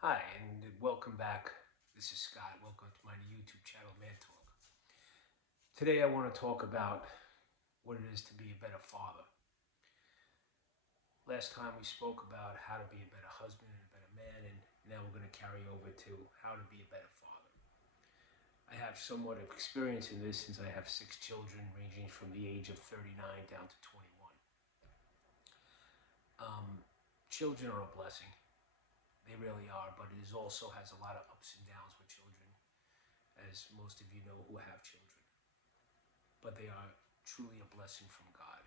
Hi, and welcome back. This is Scott. Welcome to my YouTube channel, ManTalk. Today, I want to talk about what it is to be a better father. Last time we spoke about how to be a better husband and a better man, and now we're going to carry over to how to be a better father. I have somewhat of experience in this since I have 6 children ranging from the age of 39 down to 21. Children are a blessing. They really are, but it also has a lot of ups and downs with children, as most of you know who have children. But they are truly a blessing from God.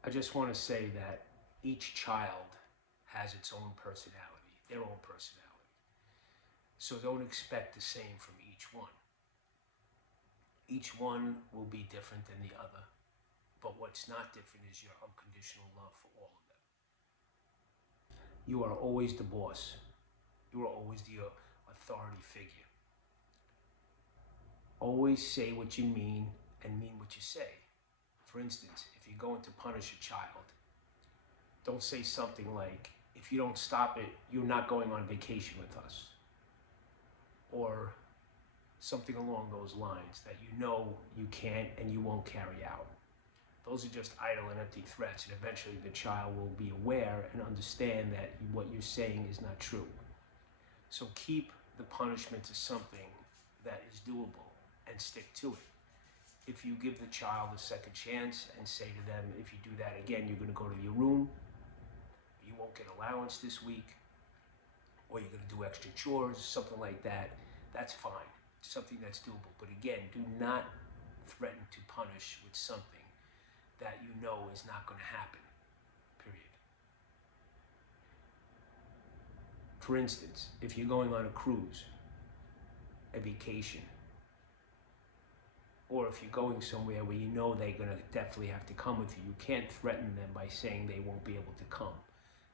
I just want to say that each child has its own personality, their own personality. So don't expect the same from each one. Each one will be different than the other, but what's not different is your unconditional love for all of them. You are always the boss. You are always the authority figure. Always say what you mean and mean what you say. For instance, if you're going to punish a child, don't say something like, if you don't stop it, you're not going on vacation with us. Or something along those lines that you know you can't and you won't carry out. Those are just idle and empty threats, and eventually the child will be aware and understand that what you're saying is not true. So keep the punishment to something that is doable and stick to it. If you give the child a second chance and say to them, if you do that again, you're going to go to your room, you won't get allowance this week, or you're going to do extra chores, something like that, that's fine. Something that's doable. But again, do not threaten to punish with something that you know is not going to happen, period. For instance, if you're going on a cruise, a vacation, or if you're going somewhere where you know they're going to definitely have to come with you, you can't threaten them by saying they won't be able to come.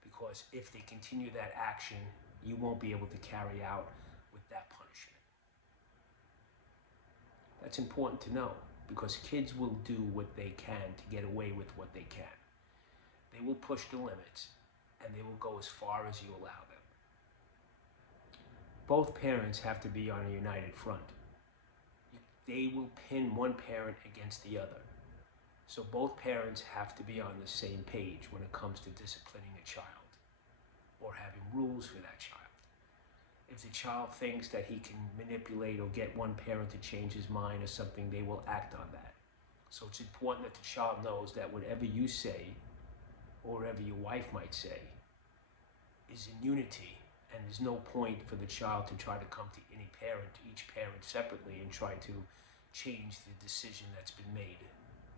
Because if they continue that action, you won't be able to carry out with that punishment. That's important to know, because kids will do what they can to get away with what they can. They will push the limits, and they will go as far as you allow them. Both parents have to be on a united front. They will pin one parent against the other. So both parents have to be on the same page when it comes to disciplining a child or having rules for that child. If the child thinks that he can manipulate or get one parent to change his mind or something, they will act on that. So it's important that the child knows that whatever you say or whatever your wife might say is in unity, and there's no point for the child to try to come to each parent separately and try to change the decision that's been made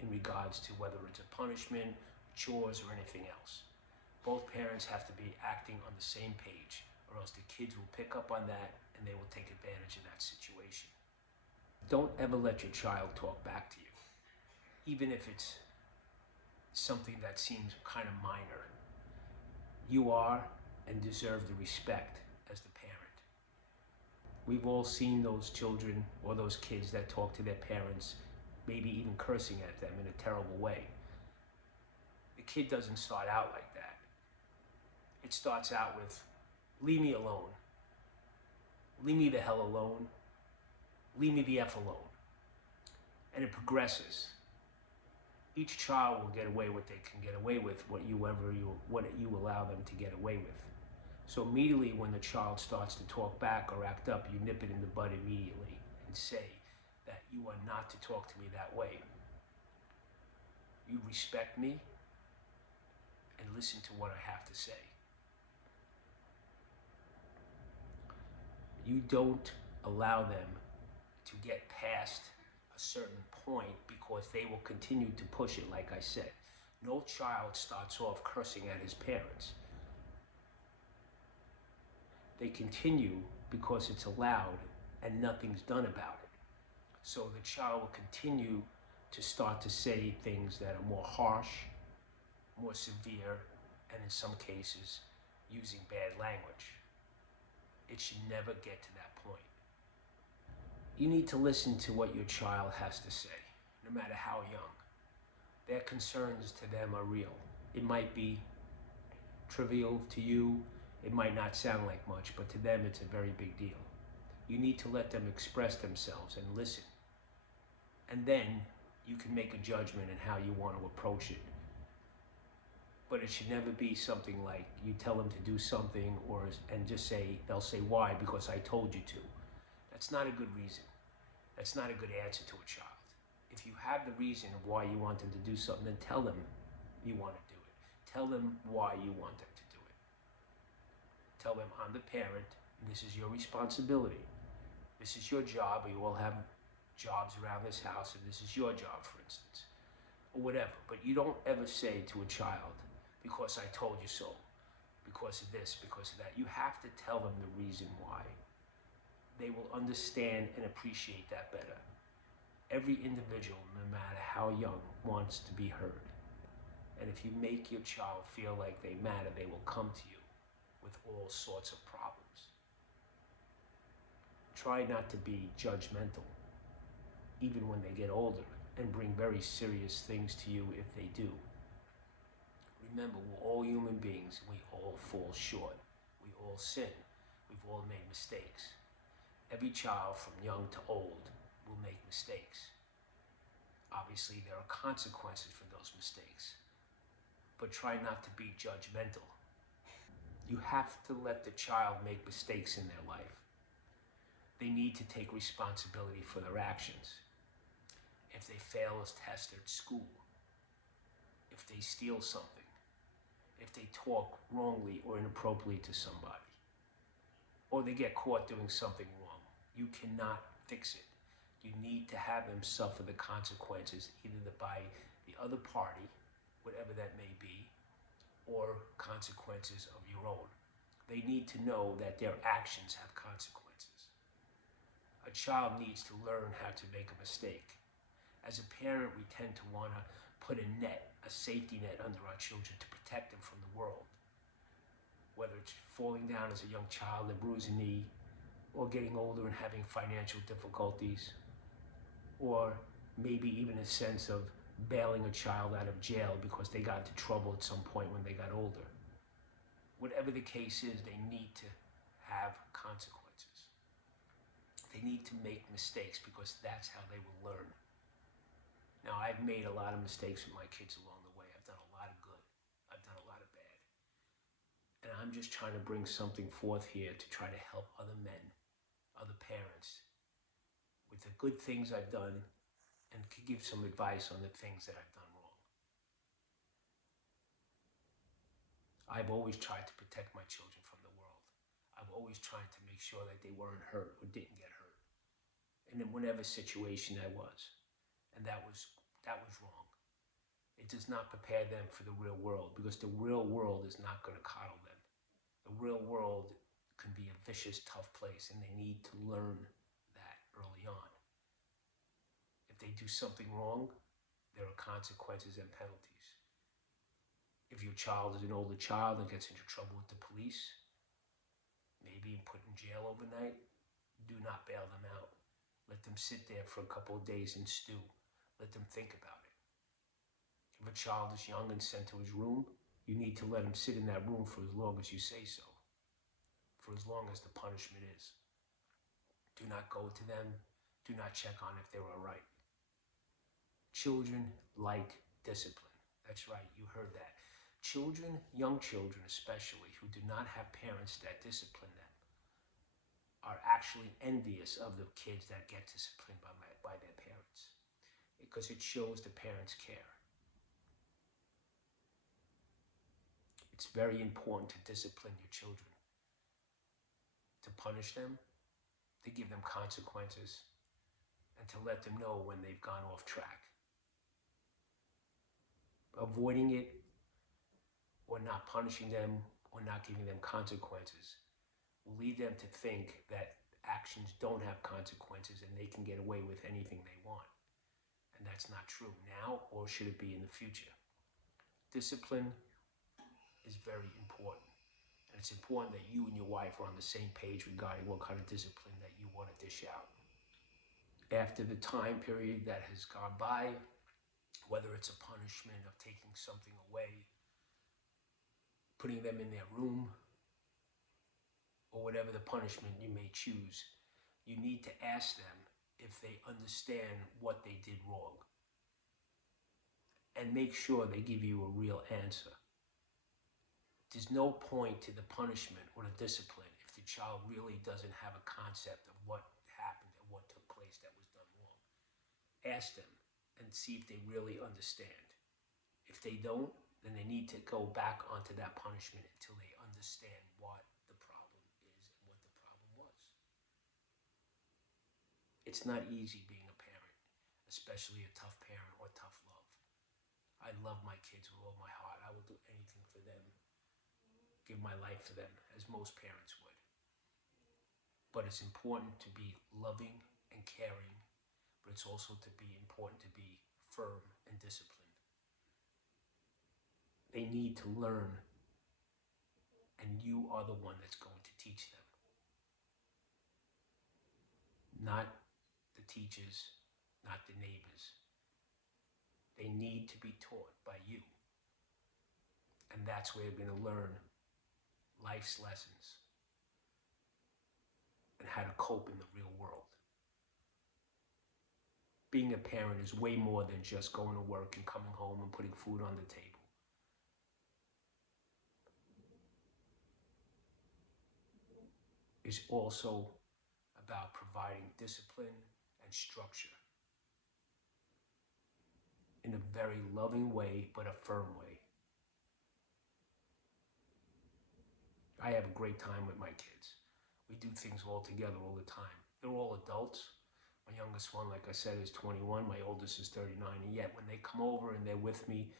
in regards to whether it's a punishment, chores, or anything else. Both parents have to be acting on the same page, or else the kids will pick up on that and they will take advantage of that situation. Don't ever let your child talk back to you, even if it's something that seems kind of minor. You are and deserve the respect as the parent. We've all seen those children or those kids that talk to their parents, maybe even cursing at them in a terrible way. The kid doesn't start out like that. It starts out with, leave me alone. Leave me the hell alone. Leave me the F alone. And it progresses. Each child will get away what they can get away with, what you allow them to get away with. So immediately when the child starts to talk back or act up, you nip it in the bud immediately and say that you are not to talk to me that way. You respect me and listen to what I have to say. You don't allow them to get past a certain point, because they will continue to push it, like I said. No child starts off cursing at his parents. They continue because it's allowed and nothing's done about it. So the child will continue to start to say things that are more harsh, more severe, and in some cases, using bad language. It should never get to that point. You need to listen to what your child has to say, no matter how young. Their concerns to them are real. It might be trivial to you, it might not sound like much, but to them it's a very big deal. You need to let them express themselves and listen. And then you can make a judgment in how you want to approach it. But it should never be something like you tell them to do something and just say, they'll say, why? Because I told you to. That's not a good reason. That's not a good answer to a child. If you have the reason of why you want them to do something, then tell them you want to do it. Tell them why you want them to do it. Tell them, I'm the parent, and this is your responsibility. This is your job. We all have jobs around this house, and this is your job, for instance, or whatever. But you don't ever say to a child, because I told you so, because of this, because of that. You have to tell them the reason why. They will understand and appreciate that better. Every individual, no matter how young, wants to be heard. And if you make your child feel like they matter, they will come to you with all sorts of problems. Try not to be judgmental, even when they get older, and bring very serious things to you if they do. Remember, we're all human beings. We all fall short. We all sin. We've all made mistakes. Every child, from young to old, will make mistakes. Obviously, there are consequences for those mistakes, but try not to be judgmental. You have to let the child make mistakes in their life. They need to take responsibility for their actions. If they fail a test at school, if they steal something, if they talk wrongly or inappropriately to somebody, or they get caught doing something wrong, you cannot fix it. You need to have them suffer the consequences, either by the other party, whatever that may be, or consequences of your own. They need to know that their actions have consequences. A child needs to learn how to make a mistake. As a parent, we tend to want to put a safety net under our children to protect them from the world. Whether it's falling down as a young child and bruise a knee, or getting older and having financial difficulties, or maybe even a sense of bailing a child out of jail because they got into trouble at some point when they got older. Whatever the case is, they need to have consequences. They need to make mistakes because that's how they will learn. Now, I've made a lot of mistakes with my kids along the way. I've done a lot of good. I've done a lot of bad. And I'm just trying to bring something forth here to try to help other men, other parents, with the good things I've done, and to give some advice on the things that I've done wrong. I've always tried to protect my children from the world. I've always tried to make sure that they weren't hurt or didn't get hurt. And in whatever situation I was. And that was wrong. It does not prepare them for the real world, because the real world is not going to coddle them. The real world can be a vicious, tough place, and they need to learn that early on. If they do something wrong, there are consequences and penalties. If your child is an older child and gets into trouble with the police, maybe put in jail overnight, do not bail them out. Let them sit there for a couple of days and stew. Let them think about it. If a child is young and sent to his room, you need to let him sit in that room for as long as you say so, for as long as the punishment is. Do not go to them. Do not check on if they're all right. Children like discipline. That's right, you heard that. Children, young children especially, who do not have parents that discipline them, are actually envious of the kids that get disciplined by their parents, because it shows the parents care. It's very important to discipline your children, to punish them, to give them consequences, and to let them know when they've gone off track. Avoiding it, or not punishing them, or not giving them consequences will lead them to think that actions don't have consequences and they can get away with anything they want. And that's not true now, or should it be in the future. Discipline is very important. And it's important that you and your wife are on the same page regarding what kind of discipline that you want to dish out. After the time period that has gone by, whether it's a punishment of taking something away, putting them in their room, or whatever the punishment you may choose, you need to ask them if they understand what they did wrong. And make sure they give you a real answer. There's no point to the punishment or the discipline if the child really doesn't have a concept of what happened and what took place that was done wrong. Ask them and see if they really understand. If they don't, then they need to go back onto that punishment until they understand what the problem is and what the problem was. It's not easy being a parent, especially a tough parent or tough love. I love my kids with all my heart. I will do anything for them, give my life for them, as most parents would. But it's important to be loving and caring, but it's also to be important to be firm and disciplined. They need to learn, and you are the one that's going to teach them. Not the teachers, not the neighbors. They need to be taught by you. And that's where they're going to learn life's lessons and how to cope in the real world. Being a parent is way more than just going to work and coming home and putting food on the table. It's also about providing discipline and structure in a very loving way, but a firm way. I have a great time with my kids. We do things all together all the time. They're all adults. My youngest one, like I said, is 21. My oldest is 39. And yet when they come over and they're with me,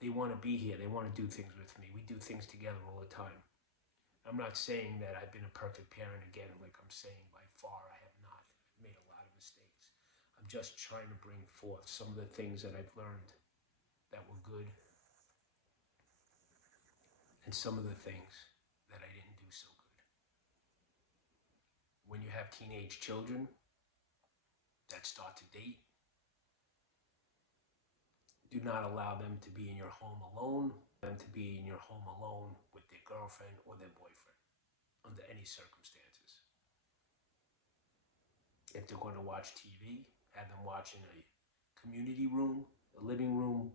they want to be here. They want to do things with me. We do things together all the time. I'm not saying that I've been a perfect parent again, like I'm saying by far I have not. I've made a lot of mistakes. I'm just trying to bring forth some of the things that I've learned that were good and some of the things that I didn't do so good. When you have teenage children that start to date, do not allow them to be in your home alone, them to be in your home alone with their girlfriend or their boyfriend under any circumstances. If they're going to watch TV, have them watch in a community room, a living room,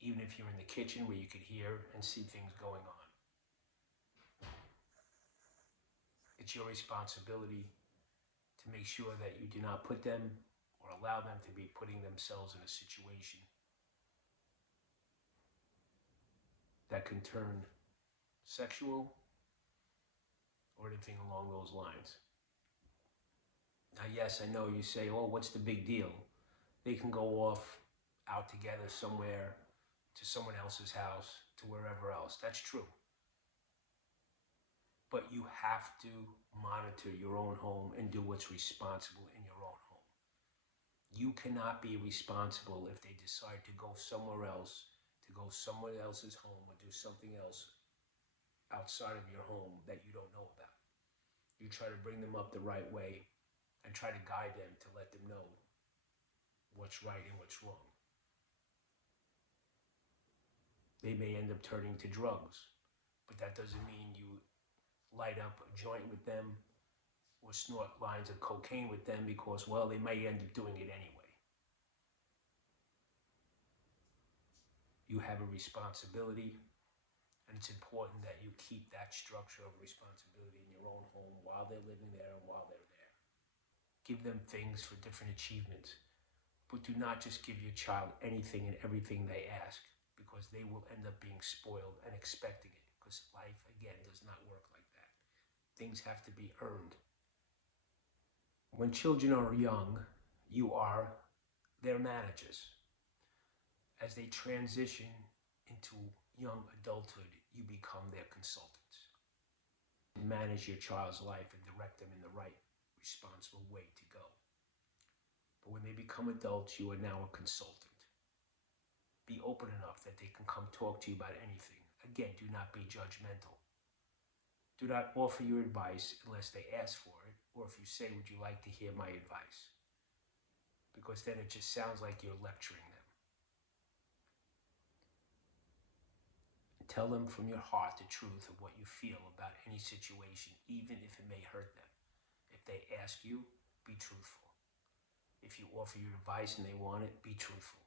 even if you're in the kitchen where you could hear and see things going on. It's your responsibility to make sure that you do not put them or allow them to be putting themselves in a situation that can turn sexual or anything along those lines. Now, yes, I know you say, oh, what's the big deal? They can go off out together somewhere, to someone else's house, to wherever else. That's true. But you have to monitor your own home and do what's responsible in your own home. You cannot be responsible if they decide to go somewhere else, to go someone else's home or do something else outside of your home that you don't know about. You try to bring them up the right way and try to guide them to let them know what's right and what's wrong. They may end up turning to drugs, but that doesn't mean you light up a joint with them or snort lines of cocaine with them because, well, they may end up doing it anyway. You have a responsibility, and it's important that you keep that structure of responsibility in your own home while they're living there and while they're there. Give them things for different achievements, but do not just give your child anything and everything they ask, because they will end up being spoiled and expecting it, because life, again, does not work like that. Things have to be earned. When children are young, you are their managers. As they transition into young adulthood, you become their consultants. Manage your child's life and direct them in the right, responsible way to go. But when they become adults, you are now a consultant. Be open enough that they can come talk to you about anything. Again, do not be judgmental. Do not offer your advice unless they ask for it, or if you say, would you like to hear my advice? Because then it just sounds like you're lecturing them. Tell them from your heart the truth of what you feel about any situation, even if it may hurt them. If they ask you, be truthful. If you offer your advice and they want it, be truthful.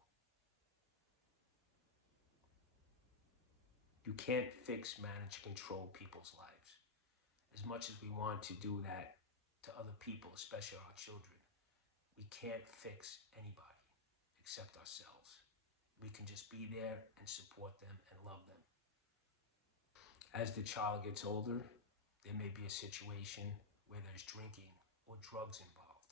You can't fix, manage, control people's lives. As much as we want to do that to other people, especially our children, we can't fix anybody except ourselves. We can just be there and support them and love them. As the child gets older, there may be a situation where there's drinking or drugs involved.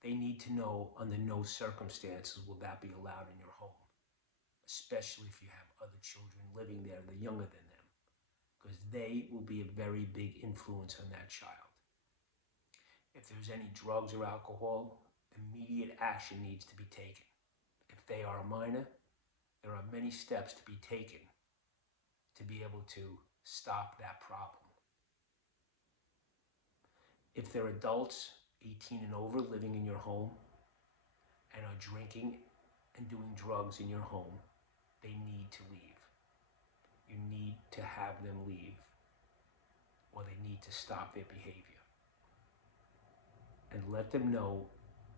They need to know under no circumstances will that be allowed in your home, especially if you have other children living there that are younger than them, because they will be a very big influence on that child. If there's any drugs or alcohol, immediate action needs to be taken. If they are a minor, there are many steps to be taken to be able to stop that problem. If they're adults, 18 and over, living in your home and are drinking and doing drugs in your home, they need to leave. You need to have them leave, or they need to stop their behavior. And let them know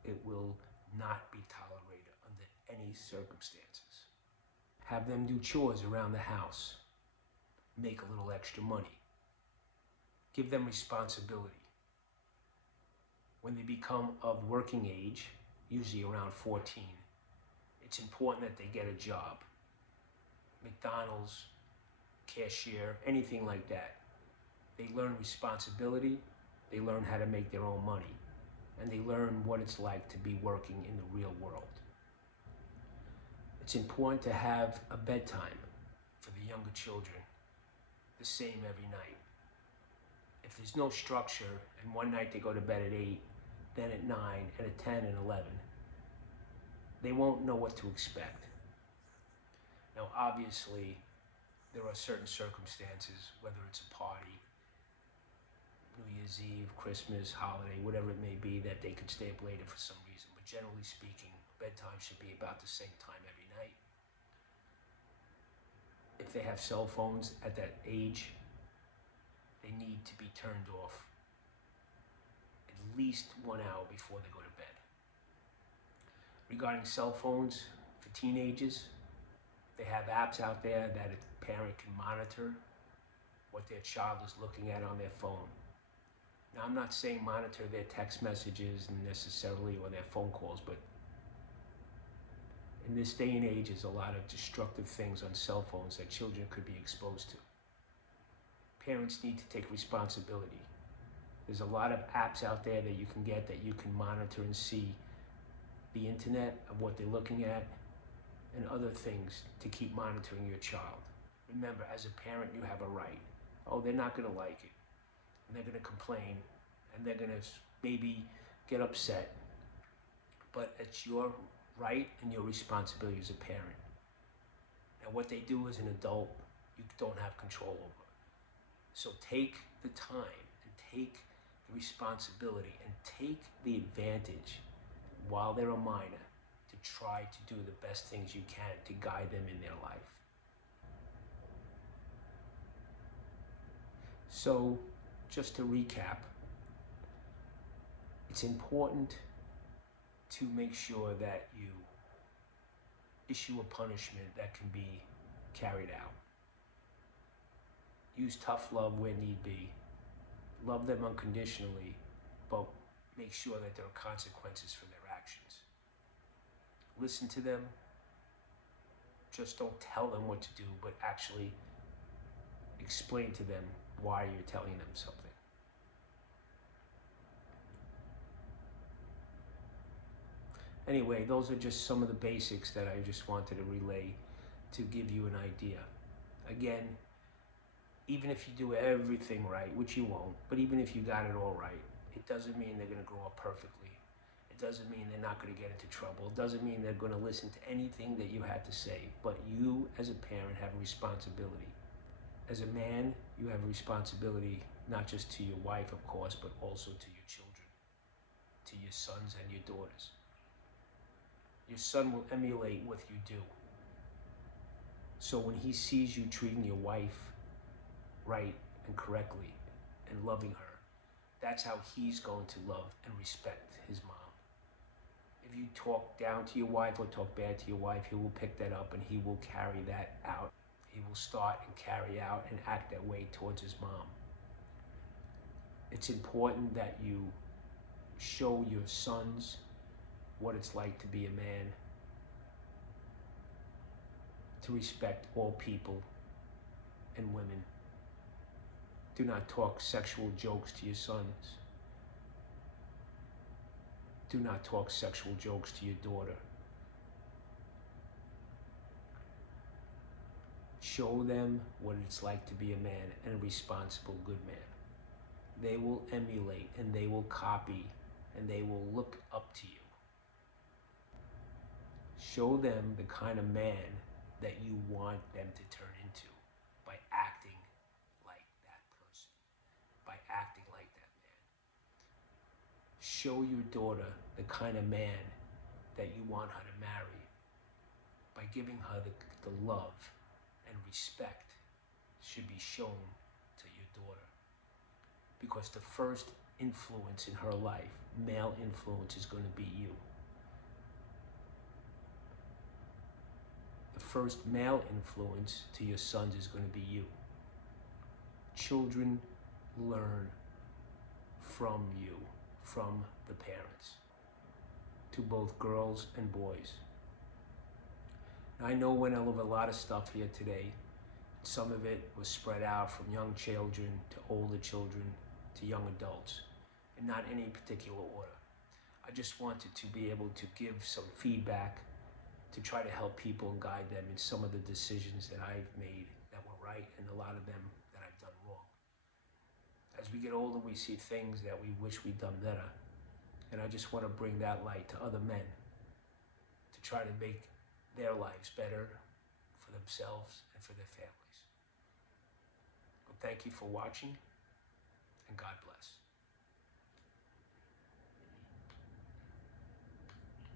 it will not be tolerated under any circumstances. Have them do chores around the house. Make a little extra money. Give them responsibility. When they become of working age, usually around 14, it's important that they get a job. McDonald's, cashier, anything like that. They learn responsibility, they learn how to make their own money, and they learn what it's like to be working in the real world. It's important to have a bedtime for the younger children, the same every night. If there's no structure and one night they go to bed at 8, then at 9, and at 10 and 11, they won't know what to expect. Now, obviously, there are certain circumstances, whether it's a party, New Year's Eve, Christmas, holiday, whatever it may be, that they could stay up later for some reason. But generally speaking, bedtime should be about the same time every night. If they have cell phones at that age, they need to be turned off at least 1 hour before they go to bed. Regarding cell phones for teenagers, they have apps out there that a parent can monitor what their child is looking at on their phone. Now, I'm not saying monitor their text messages necessarily or their phone calls, but in this day and age, there's a lot of destructive things on cell phones that children could be exposed to. Parents need to take responsibility. There's a lot of apps out there that you can get that you can monitor and see the internet of what they're looking at and other things to keep monitoring your child. Remember, as a parent, you have a right. Oh, they're not going to like it. And they're going to complain, and they're going to maybe get upset. But it's your right and your responsibility as a parent. And what they do as an adult, you don't have control over. So take the time and take the responsibility and take the advantage while they're a minor to try to do the best things you can to guide them in their life. So, just to recap, it's important to make sure that you issue a punishment that can be carried out. Use tough love where need be. Love them unconditionally, but make sure that there are consequences for their actions. Listen to them. Just don't tell them what to do, but actually explain to them why you're telling them something. Anyway, those are just some of the basics that I just wanted to relay to give you an idea. Again, even if you do everything right, which you won't, but even if you got it all right, it doesn't mean they're going to grow up perfectly. It doesn't mean they're not going to get into trouble. It doesn't mean they're going to listen to anything that you had to say. But you, as a parent, have a responsibility. As a man, you have a responsibility not just to your wife, of course, but also to your children, to your sons and your daughters. Your son will emulate what you do. So when he sees you treating your wife right and correctly and loving her, that's how he's going to love and respect his mom. If you talk down to your wife or talk bad to your wife, he will pick that up and he will carry that out. He will start and carry out and act that way towards his mom. It's important that you show your sons what it's like to be a man, to respect all people and women. Do not talk sexual jokes to your sons. Do not talk sexual jokes to your daughter. Show them what it's like to be a man and a responsible, good man. They will emulate and they will copy and they will look up to you. Show them the kind of man that you want them to turn into by acting like that person, by acting like that man. Show your daughter the kind of man that you want her to marry by giving her the love and respect should be shown to your daughter. Because the first influence in her life, male influence, is going to be you. The first male influence to your sons is going to be you. Children learn from you, from the parents, to both girls and boys. Now, I know we went over a lot of stuff here today. Some of it was spread out from young children to older children to young adults, in not any particular order. I just wanted to be able to give some feedback to try to help people and guide them in some of the decisions that I've made that were right and a lot of them that I've done wrong. As we get older, we see things that we wish we'd done better. And I just want to bring that light to other men to try to make their lives better for themselves and for their families. Well, thank you for watching, and God bless.